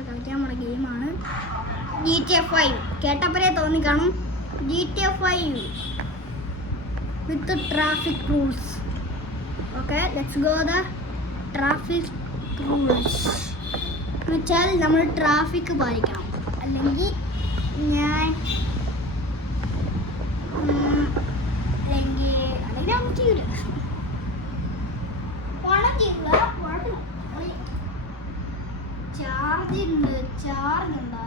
നമ്മൾ കളിക്കാൻ പോണ ഗെയിമാണ് GTA 5. കേട്ടപ്പോഴേ തോന്നിക്കാണും GTA 5 with traffic rules. Okay, let's go the traffic rules. എന്ന് വെച്ചാൽ നമ്മൾ ട്രാഫിക് പാലിക്കണം, അല്ലെങ്കിൽ ചാർജ് ഉണ്ടോ?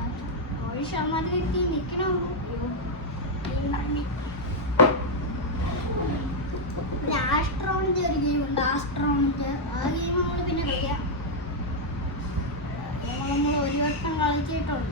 1% നിൽക്കണുള്ളൂ. ആസ്ട്രോണിന്റെ ഒരു ഗെയിം ഉണ്ട്, ആസ്ട്രോണിന്റെ. ആ ഗെയിം നമ്മൾ പിന്നെ കളിക്കാം. നമ്മൾ ഒരു വട്ടം കളിച്ചിട്ടുണ്ട്.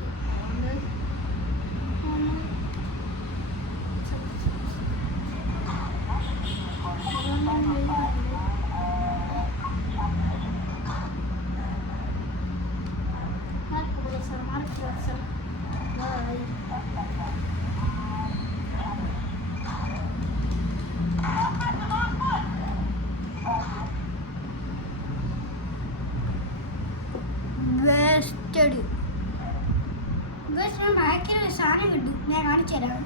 ഞാൻ ബാക്കിൽ സാധനം കിട്ടും, ഞാൻ കാണിച്ചു തരാം.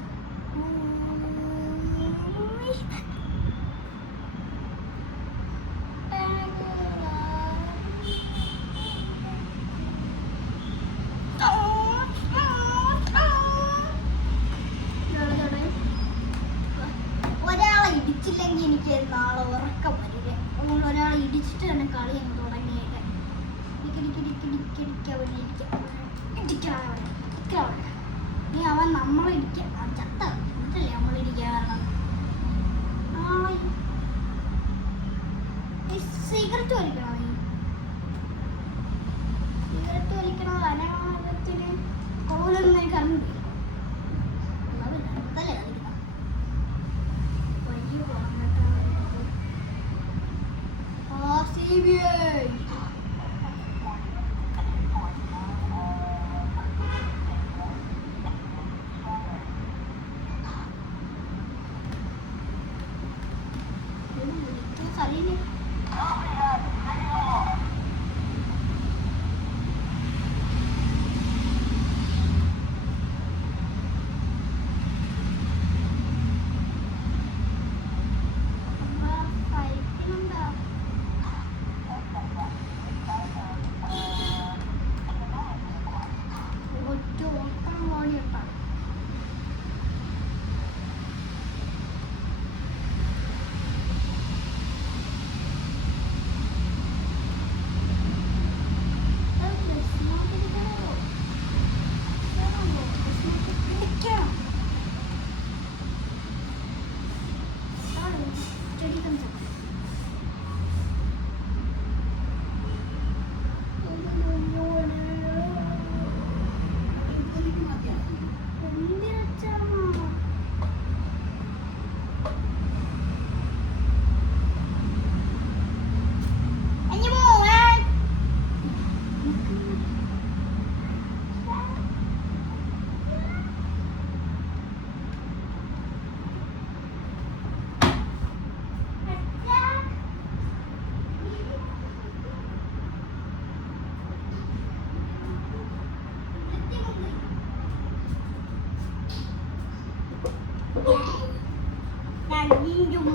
ഒരാളെ ഇടിച്ചില്ലെങ്കിൽ എനിക്ക് നാളെ ഉറക്കം വരില്ല. അതുകൊണ്ട് ഒരാളെ ഇടിച്ചിട്ട് തന്നെ കളി അങ്ങ് തുടങ്ങിയേക്കെ. നീ അവൻ നമ്മളിരിക്കാൻ ചത്ത എന്നിട്ടല്ലേ നമ്മളിരിക്കാൻ. സിഗരറ്റ് വലിക്കണോ? നീ സിഗരറ്റ് വലിക്കണോ? അനത്തിന് കൊള്ളൂലെന്ന് എനിക്ക് അറിഞ്ഞില്ല.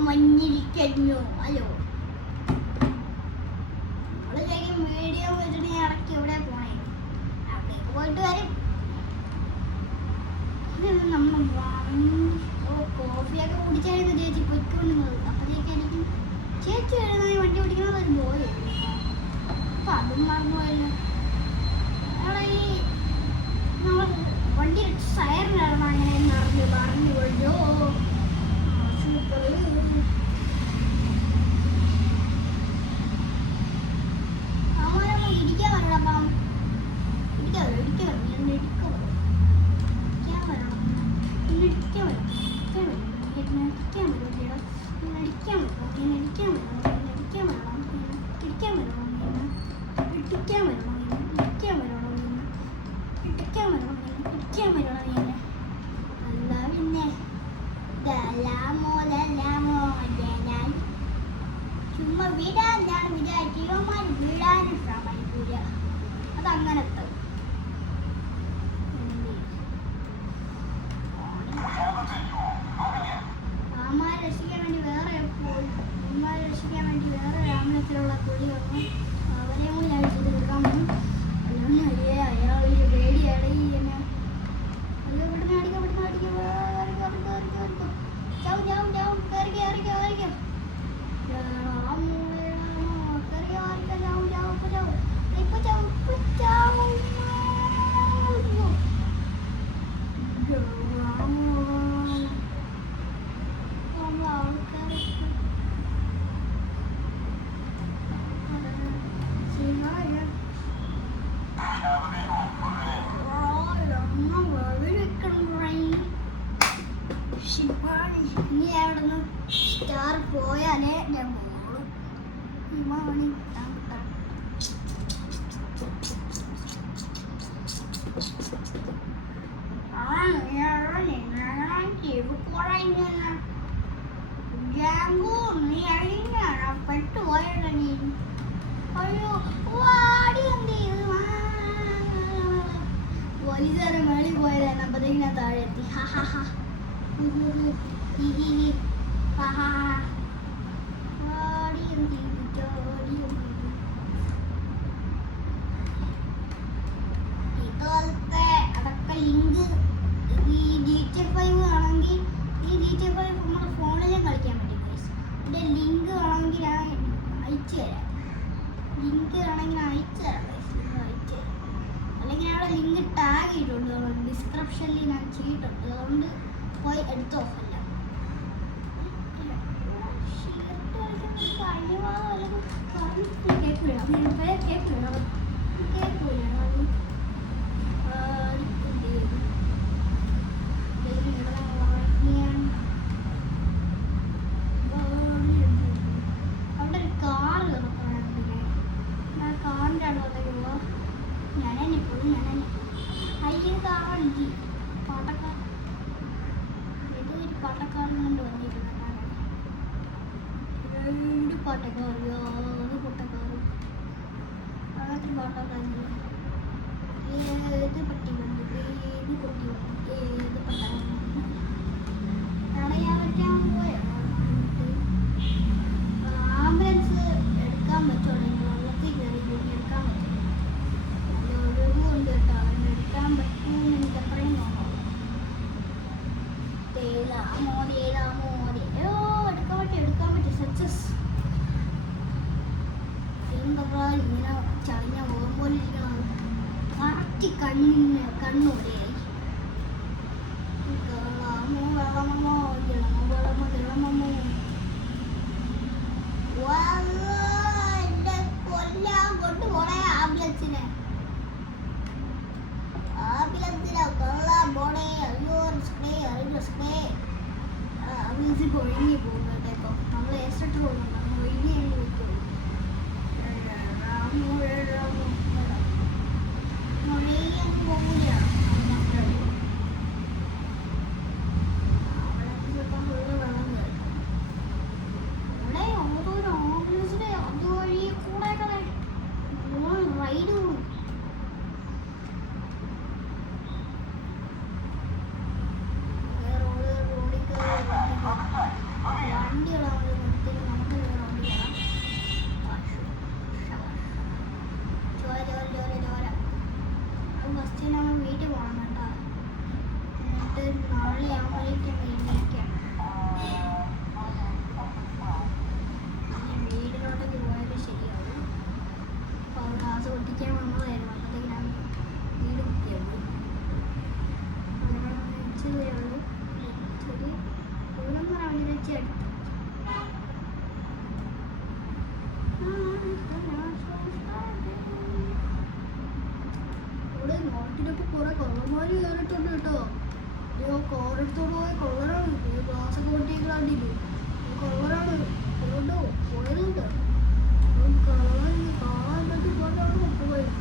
മഞ്ഞിരിക്കുന്നു. ഹലോ, വീഡിയോ വെച്ചിട്ട് ഞാൻ ഇടയ്ക്ക് എവിടെ പോണേ, അവിടേക്ക് പോയിട്ട് വരും. നമ്മൾ കോഫിയൊക്കെ കുടിച്ചായിരുന്നു ചേച്ചി പൊയ്ക്കൊണ്ടുന്നത്. അപ്പോഴേക്കായിരിക്കും ചേച്ചി വരുന്നത് വണ്ടി ഓടിക്കുന്നത് ഒരു പോയി. അപ്പം അതും മറന്നു പോയല്ലോ. ഈ നമ്മൾ വണ്ടി സയറിനാണ് അങ്ങനെ പറഞ്ഞു കൊള്ളോ. സൂപ്പർ. ഇടിക്കാൻ വരണം. അപ്പം ഇടിക്കാൻ വരും, ഇടിക്കാൻ വരും, ഞാൻ ഇടിക്കാൻ വരും, ഇടിക്കാൻ വരണം, ഇന്ന് ഇടിക്കാൻ വരും, ഇടിക്കാൻ വരും, ഇടിക്കാൻ വരും, ഇടിക്കാൻ വരും, ഇടിക്കാൻ വരണം, ഇടിക്കാൻ വരണം, ഇടിക്കാൻ വരണം, ഇടിക്കാൻ വരണം, ഇടിക്കാൻ വരണം, ഇടിക്കാൻ വരണം, ഇടിക്കാൻ വരണം. അല്ല പിന്നെ ചുമ്മാ വീടാൻ ഞാൻ വിചാരിച്ചു ഇവന്മാർ വീടാനും ശ്രമിക്കൂല. അതങ്ങനത്തെ ഇനി അവിടുന്ന് സ്റ്റാർ പോയാലേ ഞാൻ പോകുള്ളൂ. പെട്ടുപോയല്ലോ നീ. അയ്യോ വാടി എന്ത് ചെയ്തു? പോലീസുകാരെ മേളിൽ പോയതാണ്. അപ്പത്തേക്ക് ഞാൻ താഴെ എത്തി. ഇതുപോലത്തെ അതൊക്കെ ലിങ്ക് ഈ GTA 5 ആണെങ്കിൽ ഈ GTA 5 നമ്മുടെ ഫോണിലും കളിക്കാൻ പറ്റും. ഇതിൻ്റെ ലിങ്ക് ആണെങ്കിൽ ഞാൻ അയച്ചു തരാം. അല്ലെങ്കിൽ അവിടെ ലിങ്ക് ടാഗ് ചെയ്തിട്ടുണ്ട്, ഡിസ്ക്രിപ്ഷനിൽ ഞാൻ ചെയ്തിട്ടുണ്ട്. അതുകൊണ്ട് പോയി എടുത്ത് നോക്കില്ല. അവിടെ ഒരു കാറ് കിടക്കാറുണ്ട്. കാറിൻ്റെ അടുത്തേക്ക് പോവാ. ഞാനെന്നെ പോയി. അതിൽ കാണി പാട്ടക്കാർ ഏതൊരു പാട്ടക്കാരൻ കൊണ്ട് വന്നിട്ടുണ്ടാണ്. രണ്ട് പാട്ടക്കാരോ പൊട്ടക്കാരോ അതൊക്കെ പാട്ടക്കാരില്ല. ഏത് പട്ടി വന്നു, ഏത് പൊട്ടി വന്നു, ഏത് പട്ടണം തടയാൻ പറ്റാൻ പോയോ? ആംബുലൻസ് എടുക്കാൻ പറ്റുമോ? വെള്ളത്തിൽ കയറി എടുക്കാൻ പറ്റും. ഒഴുകുകൊണ്ട് കേട്ടോ, എടുക്കാൻ പറ്റുമെന്ന് എനിക്ക് അത്രയും തോന്നുന്നു. എടുക്കാൻ പറ്റും. സക്സസ്. ഇങ്ങനെ ചളിഞ്ഞ മുഖം പോലെ ഇരിക്കണം. കറക്റ്റ് കണ്ണൂടെയായി. വെള്ളമോ എന്റെ കൊല്ലാൻ കൊണ്ടുപോണേ ആംബുലൻസിനെ കൊള്ളാൻ പോണേ. അയ്യോ റിസ്കേ ആംബുലൻസിൽ ഒഴുങ്ങി പോകും കേട്ടോ. ഇപ്പം നമ്മൾ എസിട്ട് പോകുന്നുണ്ട്, നമ്മൾ ഒഴുങ്ങി വെക്കും. മുഴയൊന്നും പോകില്ല. ചിലപ്പം ഫുള്ള് വെള്ളം കയറി. ഇവിടെ ഓരോരോ ആംബുലൻസിനെ അതുവഴി കൂടെ റൈഡ് പോകും. ഫസ്റ്റ് നമ്മൾ വീട്ടിൽ പോകണം കേട്ടോ. എന്നിട്ട് നാളെ ആകുമ്പോഴേക്കും വീട്ടിലേക്കാണ്. വീടിനോട്ടേക്ക് പോയാൽ ശരിയാവും. അപ്പോൾ ഗ്ലാസ് പൊട്ടിക്കാൻ വന്നതായിരുന്നു. അപ്പോഴത്തേക്ക് ഞാൻ വീട് കുത്തിയുള്ളൂ. വെച്ചതേ ഉള്ളൂ. വെച്ചൊരു 1.5 മണി വെച്ച് എടുത്തു. ഇവിടെ നാട്ടിലൊക്കെ കുറെ കള്ളന്മാർ കയറിയിട്ടുണ്ട് കേട്ടോ. അയ്യോ കാറെടുത്തോണ്ട് പോയ കൊള്ളരാണ്. ഗ്ലാസ് പൊട്ടിയിട്ടില്ലേ കൊള്ളരാണ്. അതുകൊണ്ട് പോയതുണ്ട് കള്ളൻ കാണാൻ പറ്റി പോലാണ് പോയത്.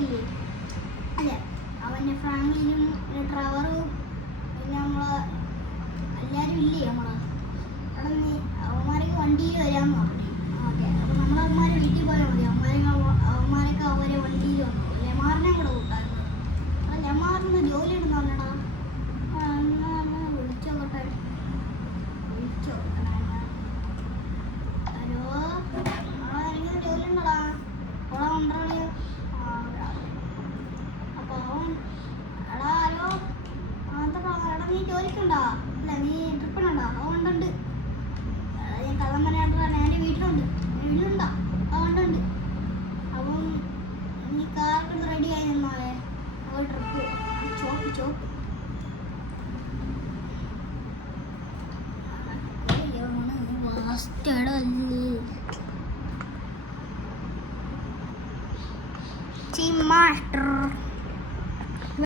ഇല്ലേ അല്ലേ അവൻ്റെ ഫ്രാങ്ക്ലിനും പിന്നെ ട്രവറും പിന്നെ നമ്മളെ എല്ലാവരും ഇല്ലേ നമ്മളെ അവിടെ നിന്ന് അവന്മാരൊക്കെ വണ്ടിയിൽ വരാമെന്ന് പറഞ്ഞു. ഓക്കെ അപ്പോൾ നമ്മൾ അവന്മാരെ വീട്ടിൽ പോയാൽ മതി. അവന്മാരൊക്കെ അവരെ വണ്ടിയിൽ വന്നു. ലെമാറിനെ കൂടെ കൂട്ടായിരുന്നു. അപ്പോൾ ലെമാറിന് ജോലി ഉണ്ടെന്ന് പറഞ്ഞടാ. വിളിച്ചോട്ടെ ഹലോ എനിക്ക് ജോലി ഉണ്ടടാ. ഓളെ കൊണ്ടുപോളിയോ അപ്പോൾ അവൻ എടാ ഹലോ എടാ നീ ജോലിക്കുണ്ടോ? അല്ല നീ ട്രിപ്പിനുണ്ടോ? അതുകൊണ്ടുണ്ട്. ഞാൻ കള്ളം പറയാണ്ടാ. ഞാൻ എൻ്റെ വീട്ടിലുണ്ട്. വീട്ടിലുണ്ടോ? അതുകൊണ്ടുണ്ട്. അപ്പം നീ കാറൊക്കെ റെഡി ആയി നിന്നാലേ ഒരു ട്രിപ്പ് ചോപ്പ് മാസ്റ്റർ